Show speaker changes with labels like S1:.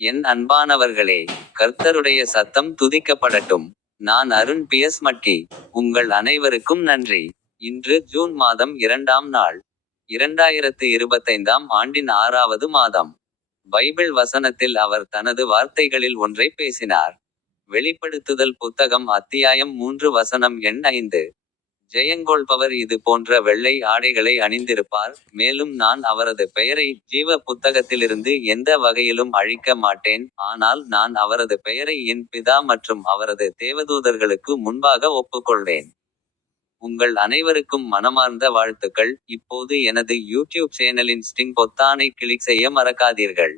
S1: என் அன்பானவர்களே கர்த்தருடைய சத்தம் துதிக்கப்படட்டும். நான் அருண் பியஸ் மட்டி உங்கள் அனைவருக்கும் நன்றி. இன்று ஜூன் மாதம் இரண்டாம் நாள் இரண்டாயிரத்து இருபத்தைந்தாம் ஆண்டின் ஆறாவது மாதம். பைபிள் வசனத்தில் அவர் தனது வார்த்தைகளில் ஒன்றை பேசினார். வெளிப்படுத்துதல் புத்தகம் அத்தியாயம் மூன்று வசனம் எண் ஐந்து. ஜெயங்கொள்பவர் இது போன்ற வெள்ளை ஆடைகளை அணிந்திருப்பார். மேலும் நான் அவரது பெயரை ஜீவ புத்தகத்திலிருந்து எந்த வகையிலும் அழிக்க மாட்டேன். ஆனால் நான் அவரது பெயரை என் பிதா மற்றும் அவரது தேவதூதர்களுக்கு முன்பாக ஒப்புக்கொள்வேன். உங்கள் அனைவருக்கும் மனமார்ந்த வாழ்த்துக்கள். இப்போது எனது யூடியூப் சேனலின் ஸ்டிங் பொத்தானை கிளிக் செய்ய மறக்காதீர்கள்.